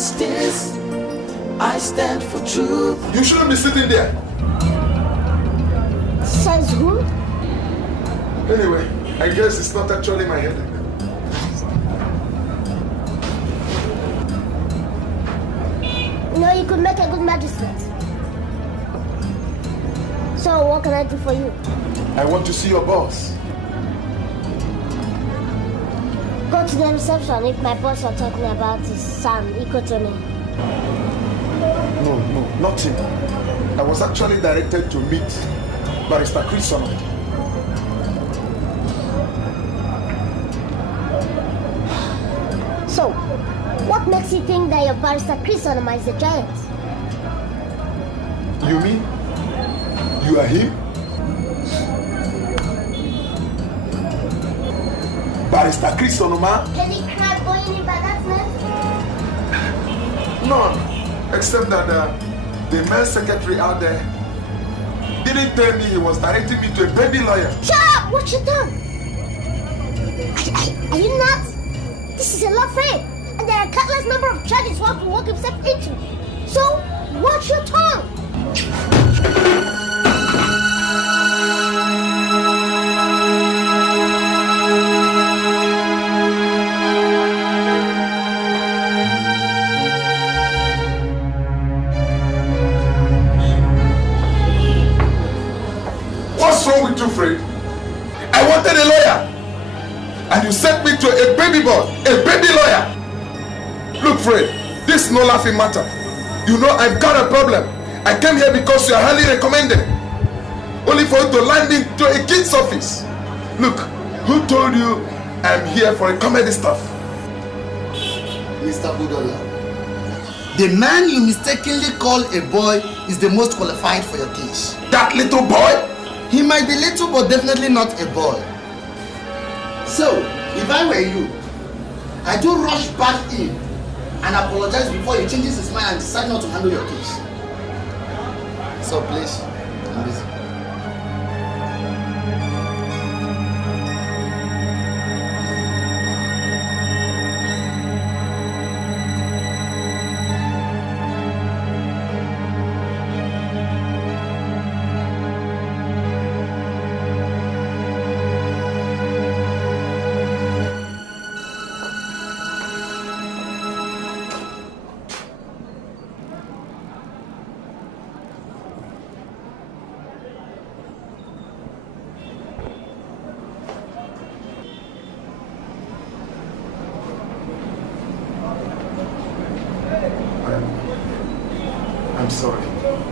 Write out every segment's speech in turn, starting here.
justice. I stand for truth. You shouldn't be sitting there. Says who? Anyway, I guess it's not actually my headache. You know, you could make a good magistrate. So, what can I do for you? I want to see your boss. Go to the reception if my boss are talking about his son, Ikotone. No, not him. I was actually directed to meet Barrister Chris Solomon. So, what makes you think that your Barrister Chris Solomon is a giant? You mean you are him? Barrister Chris Solomon? Any crab going in by that name? None, except that the male secretary out there didn't tell me he was directing me to a baby lawyer. Shut up! Watch your tongue! Are you nuts? This is a law firm, and there are countless number of charges one can work himself into. So, watch your tongue! What's wrong with you, Fred? I wanted a lawyer, and you sent me to a baby boy, a baby lawyer. Look, Fred, this is no laughing matter. You know I've got a problem. I came here because you are highly recommended, only for you to land me to a kid's office. Look, who told you I'm here for a comedy stuff? Mr. Budola, the man you mistakenly call a boy is the most qualified for your case. That little boy? He might be little, but definitely not a boy. So, if I were you, I do rush back in and apologize before he changes his mind and decides not to handle your case. So please, I'm busy. I'm sorry.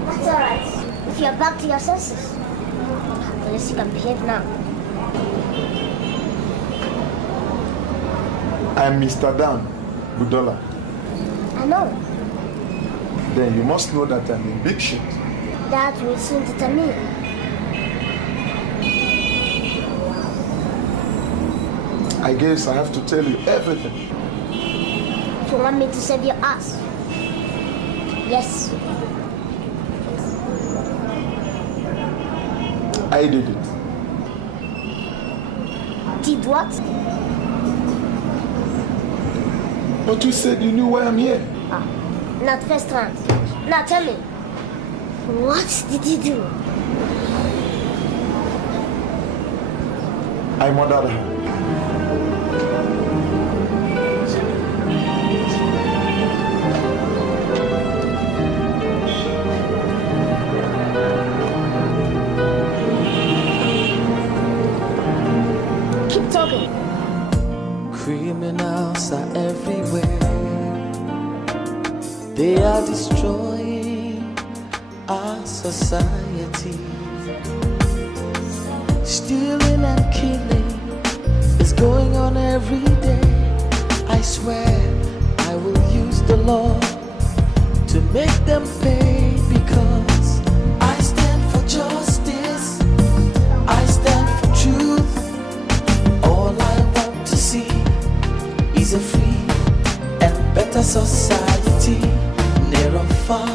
That's alright. If you're back to your senses, at least you can behave now. I'm Mr. Dan Budola. I know. Then you must know that I'm in big shit. That will soon determine. I guess I have to tell you everything. If you want me to save your ass. Yes. I did it. Did what? But you said you knew why I'm here. Ah, not first round. Now tell me, what did you do? I murdered her. Keep talking. Criminals are everywhere. They are destroying our society. Stealing and killing is going on every day. I swear I will use the law to make them pay, because I stand for justice, I stand for truth. All I want to see is a free and better society, near or far.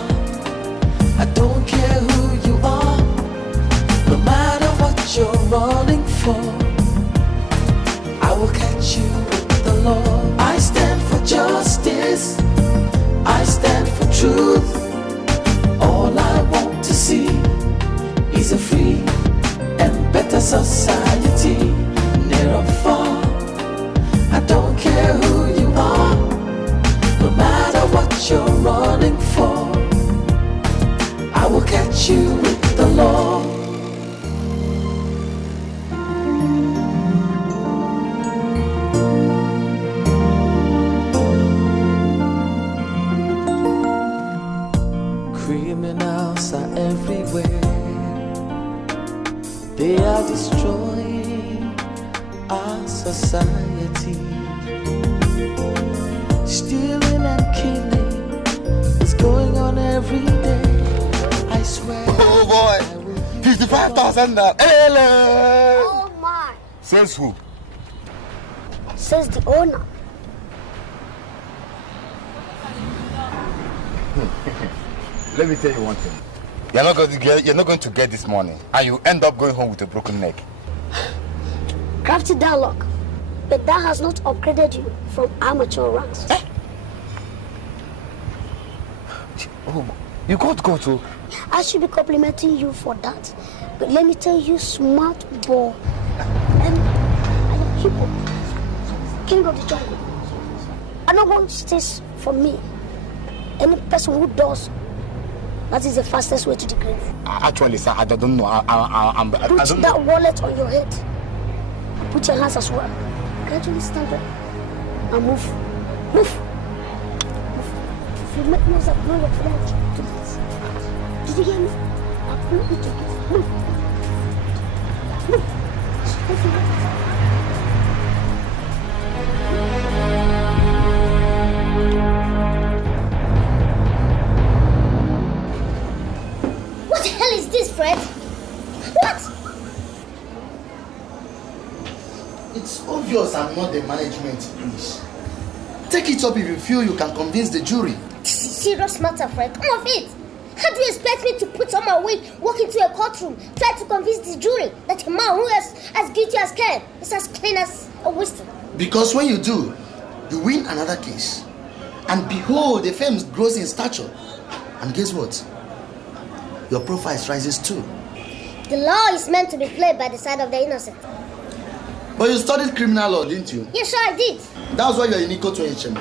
I don't care who you are, no matter what you're running for, I will catch you with the law. I stand for justice, truth. All I want to see is a free and better society, near or far. I don't care who you are, no matter what you're running for, I will catch you with the law. Criminals are everywhere. They are destroying our society. Stealing and killing is going on every day. I swear. Oh boy, 55,000. Hello. Oh my. Says who? Says the owner. Let me tell you one thing. You're not going to get this money, and you end up going home with a broken neck. Crafty dialogue. But that has not upgraded you from amateur ranks. Oh, you got to go to. I should be complimenting you for that. But let me tell you, smart boy. I am hippo. King of the jungle. I don't want this for me. Any person who does, that is the fastest way to the grave. Actually, sir, I don't know. I Put don't that know. wallet on your head. Put your hands as well. Gradually stand up and move. Move. If you make noise, I'll blow your flag to this. Did you hear me? I'll blow you to this. Move. What the hell is this, Fred? What? It's obvious I'm not the management, please. Take it up if you feel you can convince the jury. This is a serious matter, Fred. Come off it. How do you expect me to put on my wig, walk into a courtroom, try to convince the jury that a man who is as guilty as Ken is as clean as a whistle? Because when you do, you win another case. And behold, the firm grows in stature. And guess what? Your profile rises too. The law is meant to be played by the side of the innocent. But you studied criminal law, didn't you? Yeah, sure I did. That's why you're in Eco to HM.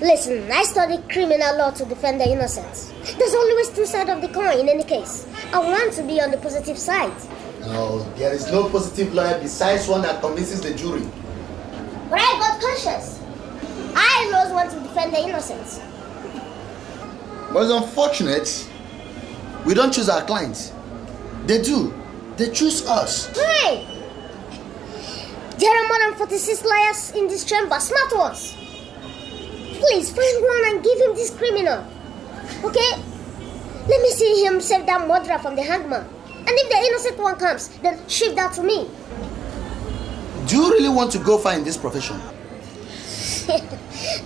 Listen, I studied criminal law to defend the innocent. There's always two sides of the coin in any case. I want to be on the positive side. No, there is no positive lawyer besides one that convinces the jury. But I got conscious. I always want to defend the innocent. But it's unfortunate, we don't choose our clients. They do. They choose us. Hey! There are more than 46 lawyers in this chamber, smart ones. Please find one and give him this criminal. Okay? Let me see him save that murderer from the hangman. And if the innocent one comes, then shift that to me. Do you really want to go far in this profession?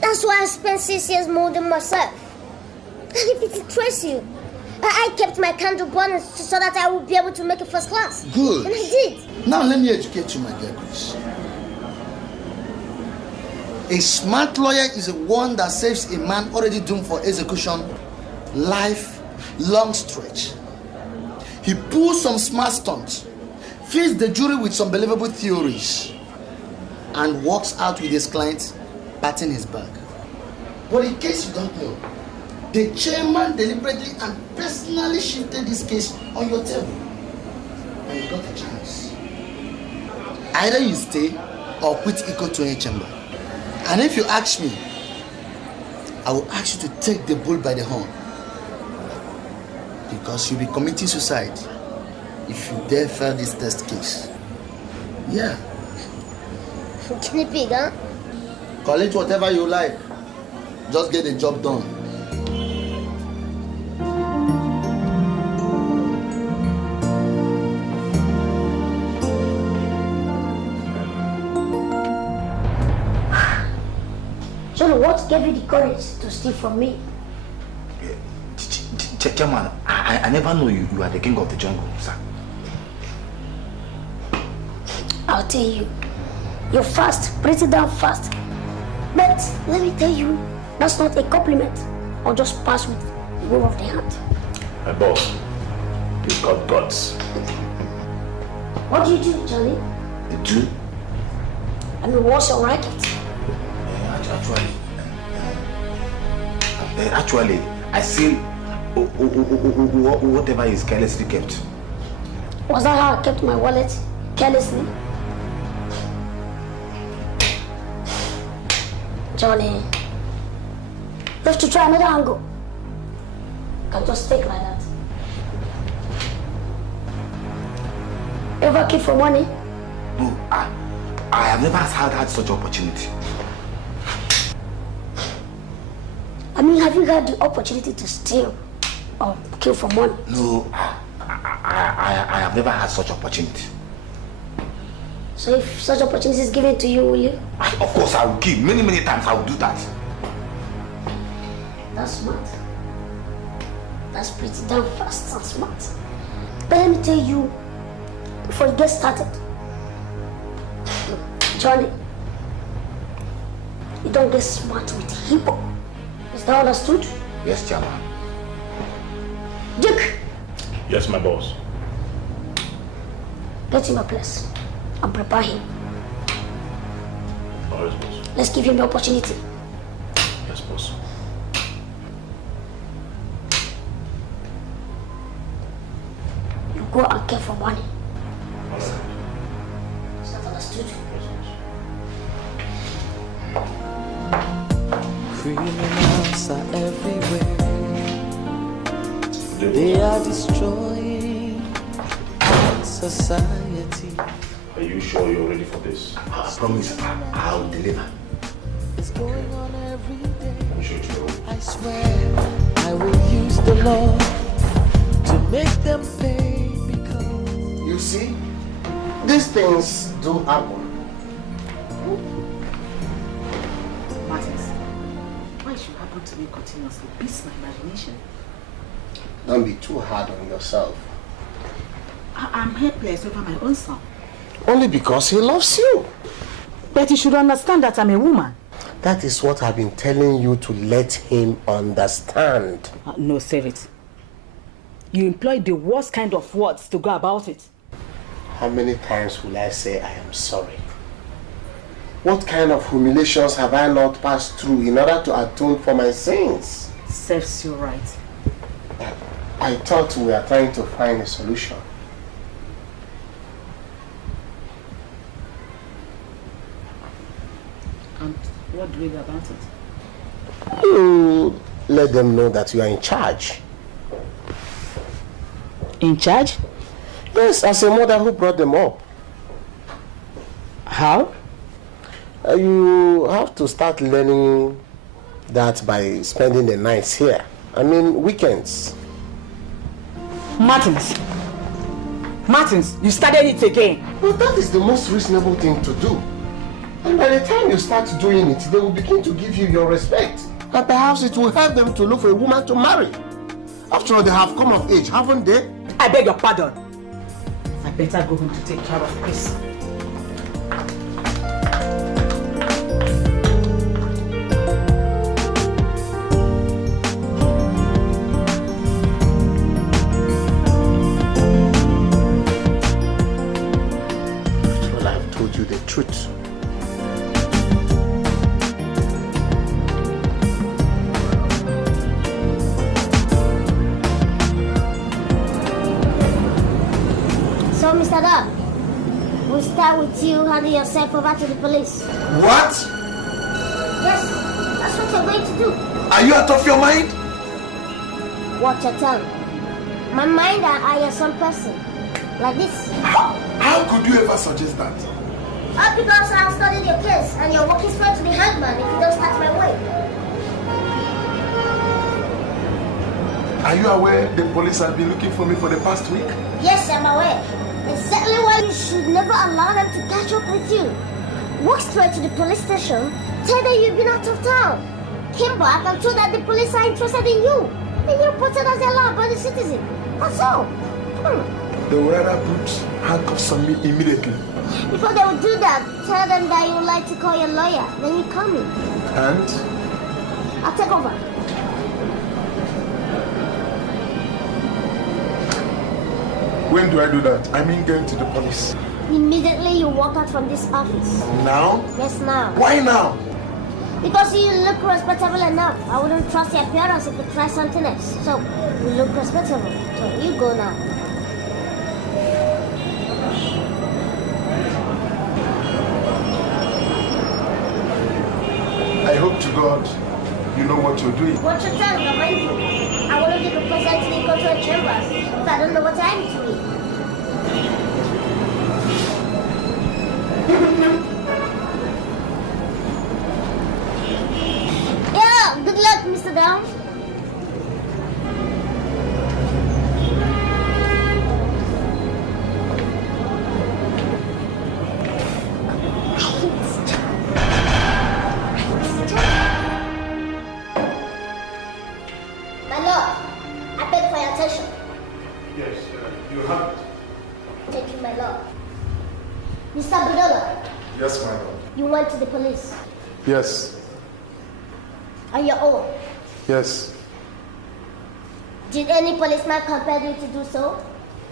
That's why I spent 6 years molding myself. And if it interests you, I kept my candle burning so that I would be able to make it first class. Good. And I did. Now let me educate you, my dear Chris. A smart lawyer is a one that saves a man already doomed for execution life long stretch. He pulls some smart stunts, feeds the jury with some believable theories, and walks out with his client patting his back. But in case you don't know, the chairman deliberately and personally shifted this case on your table, and you got a chance. Either you stay or quit Eco to a chamber. And if you ask me, I will ask you to take the bull by the horn, because you'll be committing suicide if you dare fail this test case. Yeah. Guinea pig, huh? Call it whatever you like. Just get the job done. Johnny, what gave you the courage to steal from me? Chairman, I never knew you are the king of the jungle, sir. I'll tell you. You're fast, pretty damn fast. But let me tell you, That's not a compliment. Or just pass with a wave of the hand. My boss, you've got guts. What do you do, Johnny? Do? I mean, what's your racket? Actually, I seal whatever is carelessly kept. Was that how I kept my wallet carelessly? Johnny, you have to try another angle. Can't just take like that. Ever keep for money? No, I have never had such opportunity. I mean, have you had the opportunity to steal or kill for money? No, I have never had such opportunity. So if such opportunity is given to you, will you? Of course, I will kill. Many times I will do that. That's smart. That's pretty damn fast and smart. But let me tell you, before you get started, Johnny, you don't get smart with hip-hop. Is that understood? Yes, Chairman. Dick, Yes, my boss. get him a place and prepare him. Oh, yes, boss. Let's give him the opportunity. Yes, boss. You go and care for money. All right. Is that understood? Criminals are everywhere. They are destroying our society. Are you sure you're ready for this? I promise I'll deliver. It's going on every day. I'm sure it's true. I swear I will use the law to make them pay because You see, these things do happen. Martins, why it should happen to me continuously beats my imagination. Don't be too hard on yourself. I'm helpless over my own son. Only because he loves you. But you should understand that I'm a woman. That is what I've been telling you to let him understand. No, save it. You employ the worst kind of words to go about it. How many times will I say I am sorry? What kind of humiliations have I not passed through in order to atone for my sins? Serves you right. I thought we were trying to find a solution. And what do we do about it? You let them know that you are in charge. In charge? Yes, as a mother who brought them up. How? You have to start learning that by spending the nights here. I mean, weekends. Martins, you started it again. But that is the most reasonable thing to do. And by the time you start doing it, they will begin to give you your respect. And perhaps it will help them to look for a woman to marry. After all, they have come of age, haven't they? I beg your pardon. I better go home to take care of Chris. Well, I've told you the truth. So, Mr. Dog, we'll start with you handing yourself over to the police. What? Yes, that's what you're going to do. Are you out of your mind? Watch your tongue. My mind and I are some person. Like this. How could you ever suggest that? All because I've studied your case and you're walking straight to the hangman if you don't start my way. Are you aware the police have been looking for me for the past week? Yes, I'm aware. Exactly why you should never allow them to catch up with you. Walk straight to the police station, tell them you've been out of town. Came back and told that the police are interested in you. And you're reported as a law-abiding citizen. That's all. They will rather put handcuffs on me immediately. Before they will do that, tell them that you would like to call your lawyer. Then you call me. And I'll take over. When do I do that? I mean going to the police. Immediately you walk out from this office. Now? Yes, now. Why now? Because you look respectable enough. I wouldn't trust your appearance if you try something else. So, you look respectable. So, you go now. I hope to God you know what you're doing. What you're trying to remind you, I wouldn't be representing in cultural chambers if I don't know what I'm doing. Yeah, good luck, Mr. Brown. My lord, I beg for your attention. Yes, you have it. Thank you, my lord. Mr. Budola, Yes, my lord. you went to the police Yes. on your own. Yes. Did any policeman compel you to do so?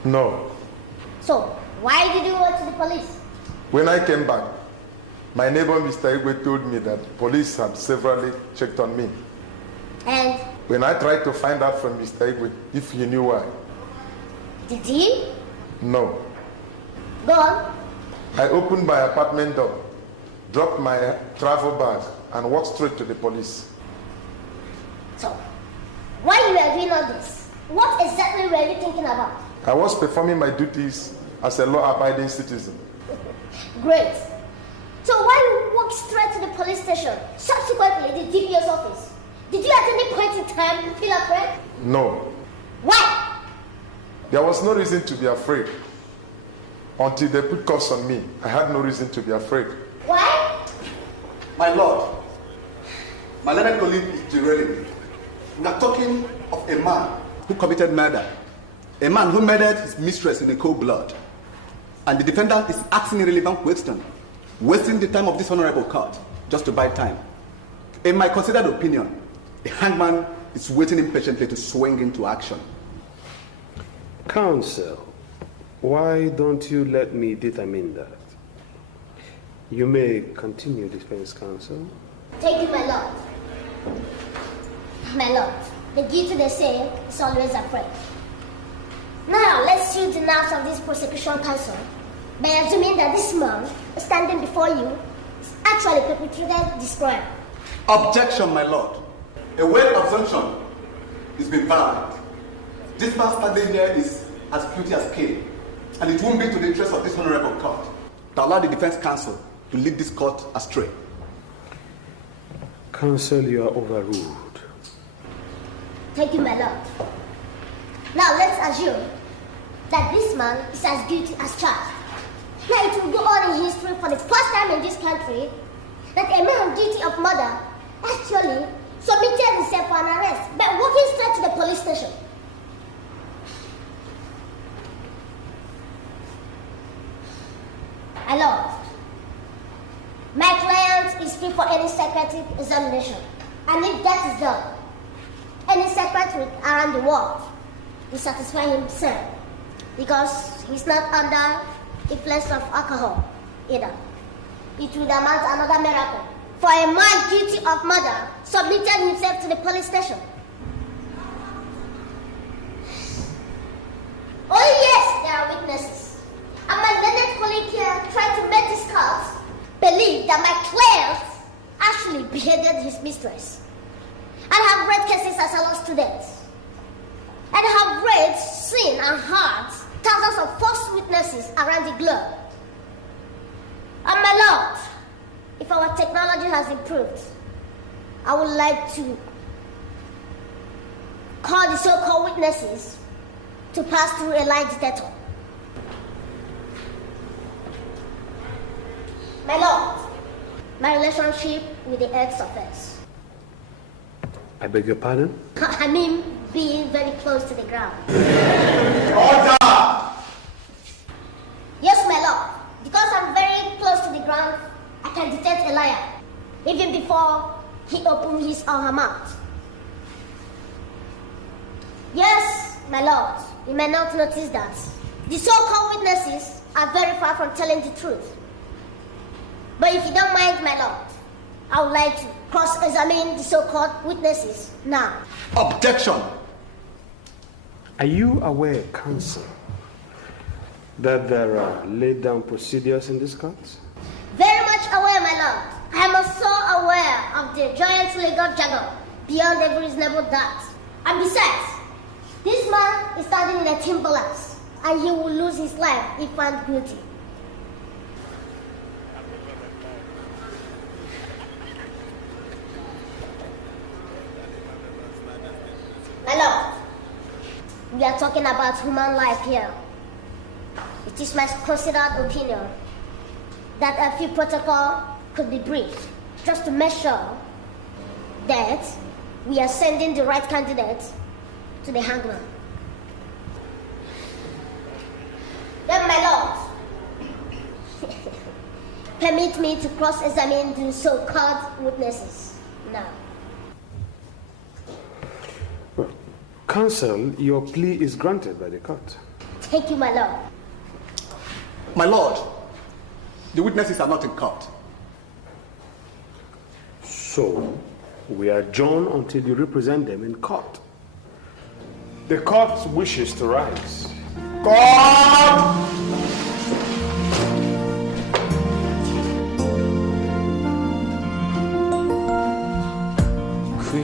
No. So, why did you go to the police? When I came back, my neighbor Mr. Igwe told me that police had severally checked on me. And When I tried to find out from Mr. Igwe if he knew why, did he? no. Go on. I opened my apartment door, dropped my travel bag, and walked straight to the police. So, while you were doing all this, what exactly were you thinking about? I was performing my duties as a law-abiding citizen. Great. So why you walked straight to the police station, subsequently the DPO's office? Did you at any point in time feel afraid? No. Why? There was no reason to be afraid. Until they put cuffs on me, I had no reason to be afraid. Why? My lord, my learned colleague is derailing. We are talking of a man who committed murder. A man who murdered his mistress in a cold blood. And the defendant is asking irrelevant questions, wasting the time of this honorable court just to buy time. In my considered opinion, the hangman is waiting impatiently to swing into action. Counsel, why don't you let me determine that? You may continue, defense counsel. Thank you, my lord. My lord, the guilty, they say, is always afraid. Now, let's use the nerves of this prosecution counsel by assuming that this man standing before you is actually perpetrated this crime. Objection, my lord. A weight assumption is been valid. This man standing here is as guilty as Cain, and it won't be to the interest of this honorable court to allow the defense counsel to lead this court astray. Counsel, you are overruled. Thank you, my lord. Now, let's assume that this man is as guilty as charged. Now, it will go on in history for the first time in this country that a man guilty of murder actually submitted himself for an arrest by walking straight to the police station. My lord, my client is free for any psychiatric examination. And if that is done, any psychiatric around the world will satisfy himself because he's not under influence of alcohol either. It would amount to another miracle for a man guilty of murder submitted himself to the police station. Oh yes, there are witnesses. And my learned colleague here tried to make this court believe that my client actually beheaded his mistress. And have read cases as a law student. And have read, seen, and heard thousands of false witnesses around the globe. And my lord, if our technology has improved, I would like to call the so-called witnesses to pass through a lie detector. My lord, my relationship with the ex-offense. I beg your pardon? I mean, being very close to the ground. Order! Yes, my lord. Because I'm very close to the ground, I can detect a liar, even before he opened his or her mouth. Yes, my lord, you may not notice that. The so-called witnesses are very far from telling the truth. But if you don't mind, my lord, I would like to cross-examine the so-called witnesses now. Objection. Are you aware, counsel, that there are laid down procedures in this court? Very much aware, my lord. I am also aware of the giant legal jargon beyond every reasonable doubt. And besides, this man is standing in a timberlands, and he will lose his life if found guilty. My lord, we are talking about human life here. It is my considered opinion that a few protocol could be briefed just to make sure that we are sending the right candidate to the hangman. Then, my lord, permit me to cross-examine the so-called witnesses now. Counsel, your plea is granted by the court. Thank you, my lord. My lord, the witnesses are not in court. So, we adjourn until you represent them in court. The court wishes to rise. God!